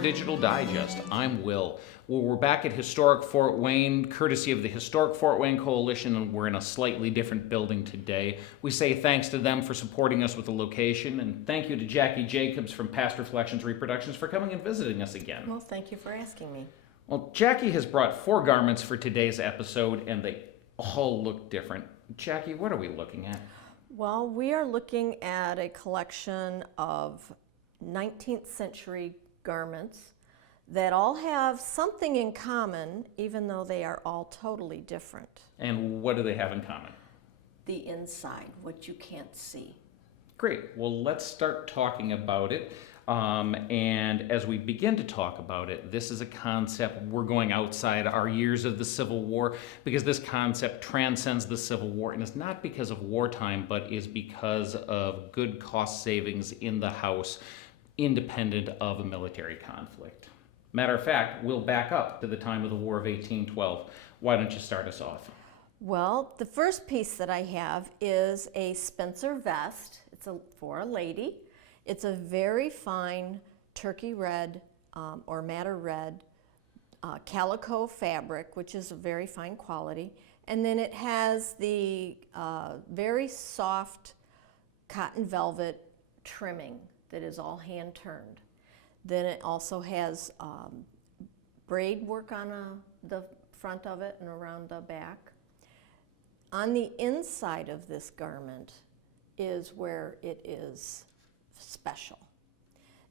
Digital Digest. I'm Will. Well, we're back at Historic Fort Wayne, courtesy of the Historic Fort Wayne Coalition, and we're in a slightly different building today. We say thanks to them for supporting us with the location, and thank you to Jackie Jacobs from Past Reflections Reproductions for coming and visiting us again. Well, thank you for asking me. Well, Jackie has brought 4 garments for today's episode, and they all look different. Jackie, what are we looking at? Well, we are looking at a collection of 19th century garments that all have something in common, even though they are all totally different. And what do they have in common? The inside, what you can't see. Great. Well, let's start talking about it. And as we begin to talk about it, this is a concept we're going outside our years of the Civil War, because this concept transcends the Civil War, and it's not because of wartime, but is because of good cost savings in the house, independent of a military conflict. Matter of fact, we'll back up to the time of the War of 1812. Why don't you start us off? Well, the first piece that I have is a Spencer vest. It's for a lady. It's a very fine turkey red or madder red calico fabric, which is a very fine quality. And then it has the very soft cotton velvet trimming that is all hand turned. Then it also has braid work on the front of it and around the back. On the inside of this garment is where it is special.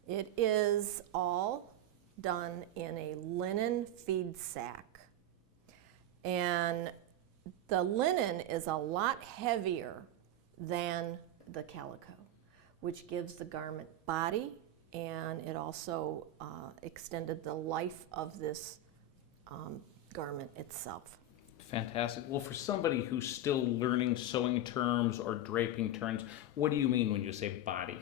It is all done in a linen feed sack. And the linen is a lot heavier than the calico, which gives the garment body, and it also extended the life of this garment itself. Fantastic. Well, for somebody who's still learning sewing terms or draping terms, what do you mean when you say body?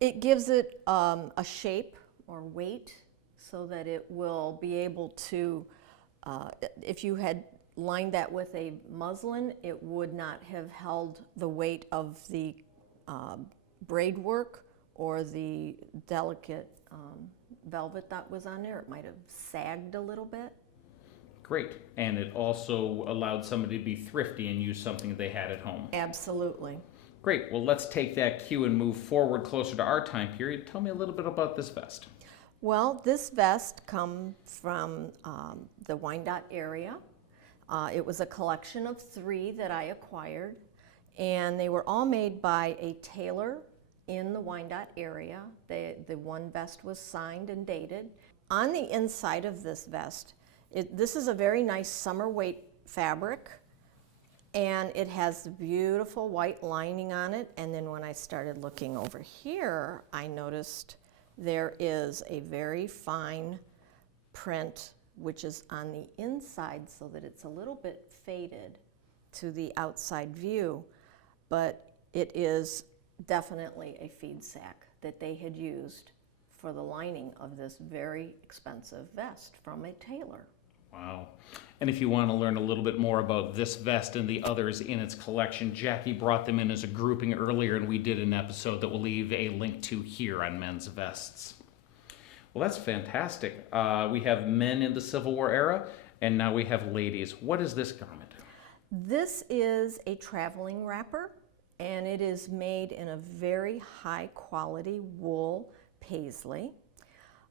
It gives it a shape or weight so that it will be able to, if you had lined that with a muslin, it would not have held the weight of the braid work or the delicate velvet that was on there. It might have sagged a little bit. Great. And it also allowed somebody to be thrifty and use something they had at home. Absolutely. Great. Well, let's take that cue and move forward closer to our time period. Tell me a little bit about this vest. Well, this vest comes from the Wyandotte area. It was a collection of 3 that I acquired, and they were all made by a tailor in the Wyandotte area. The one vest was signed and dated. On the inside of this vest, this is a very nice summer weight fabric, and it has the beautiful white lining on it. And then when I started looking over here, I noticed there is a very fine print which is on the inside, so that it's a little bit faded to the outside view, but it is definitely a feed sack that they had used for the lining of this very expensive vest from a tailor. Wow. And if you want to learn a little bit more about this vest and the others in its collection, Jackie brought them in as a grouping earlier, and we did an episode that we'll leave a link to here on men's vests. Well, that's fantastic. We have men in the Civil War era, and now we have ladies. What is this garment? This is a traveling wrapper, and it is made in a very high quality wool paisley.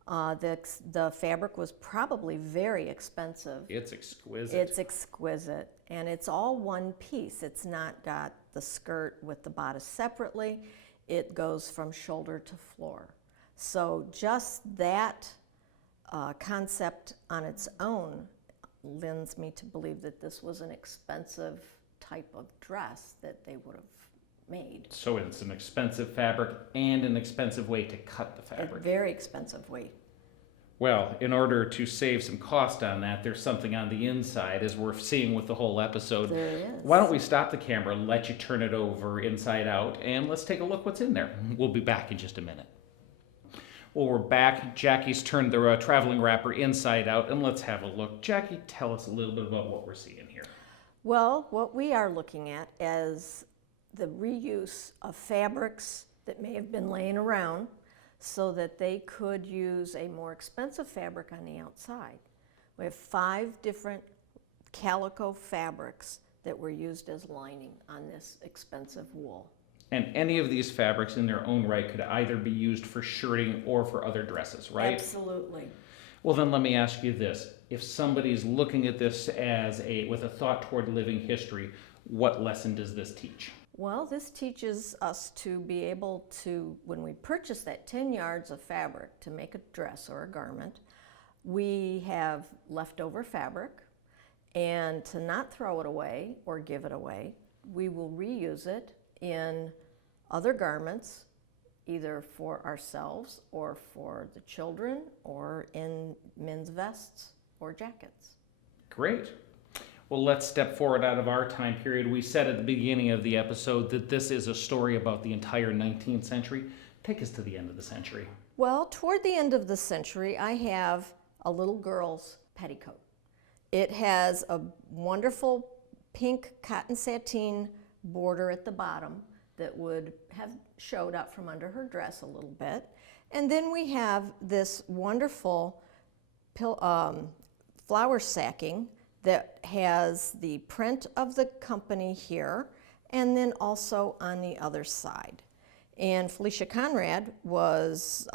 The fabric was probably very expensive. It's exquisite. It's exquisite, and it's all one piece. It's not got the skirt with the bodice separately. It goes from shoulder to floor. So just that concept on its own lends me to believe that this was an expensive type of dress that they would have made. So it's an expensive fabric and an expensive way to cut the fabric. A very expensive weight. Well, in order to save some cost on that, there's something on the inside, as we're seeing with the whole episode. There is. Why don't we stop the camera, let you turn it over inside out, and let's take a look what's in there. We'll be back in just a minute. Well, we're back. Jackie's turned the traveling wrapper inside out, and let's have a look. Jackie, tell us a little bit about what we're seeing here. Well, what we are looking at is the reuse of fabrics that may have been laying around. so that they could use a more expensive fabric on the outside. We have 5 different calico fabrics that were used as lining on this expensive wool. And any of these fabrics in their own right could either be used for shirting or for other dresses, right? Absolutely. Well, then let me ask you this. If somebody's looking at this with a thought toward living history, what lesson does this teach? Well, this teaches us to be able to, when we purchase that 10 yards of fabric to make a dress or a garment, we have leftover fabric, and to not throw it away or give it away, we will reuse it in other garments, either for ourselves or for the children or in men's vests or jackets. Great. Well, let's step forward out of our time period. We said at the beginning of the episode that this is a story about the entire 19th century. Take us to the end of the century. Well, toward the end of the century, I have a little girl's petticoat. It has a wonderful pink cotton sateen border at the bottom that would have showed up from under her dress a little bit. And then we have this wonderful flower sacking that has the print of the company here and then also on the other side. And Felicia Conrad was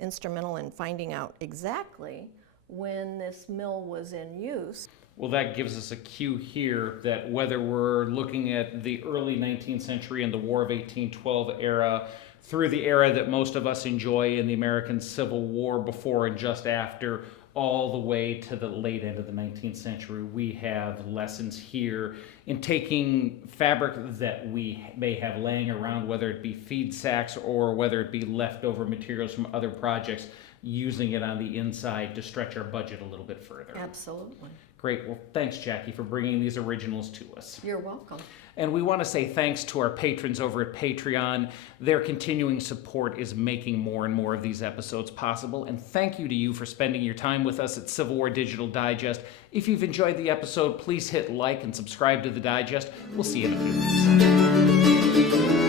instrumental in finding out exactly when this mill was in use. Well, that gives us a cue here that whether we're looking at the early 19th century and the War of 1812 era, through the era that most of us enjoy in the American Civil War before and just after, all the way to the late end of the 19th century, we have lessons here in taking fabric that we may have laying around, whether it be feed sacks or whether it be leftover materials from other projects, using it on the inside to stretch our budget a little bit further. Absolutely. Great. Well, thanks, Jackie, for bringing these originals to us. You're welcome. And we want to say thanks to our patrons over at Patreon. Their continuing support is making more and more of these episodes possible. And thank you to you for spending your time with us at Civil War Digital Digest. If you've enjoyed the episode, please hit like and subscribe to the digest. We'll see you in a few weeks.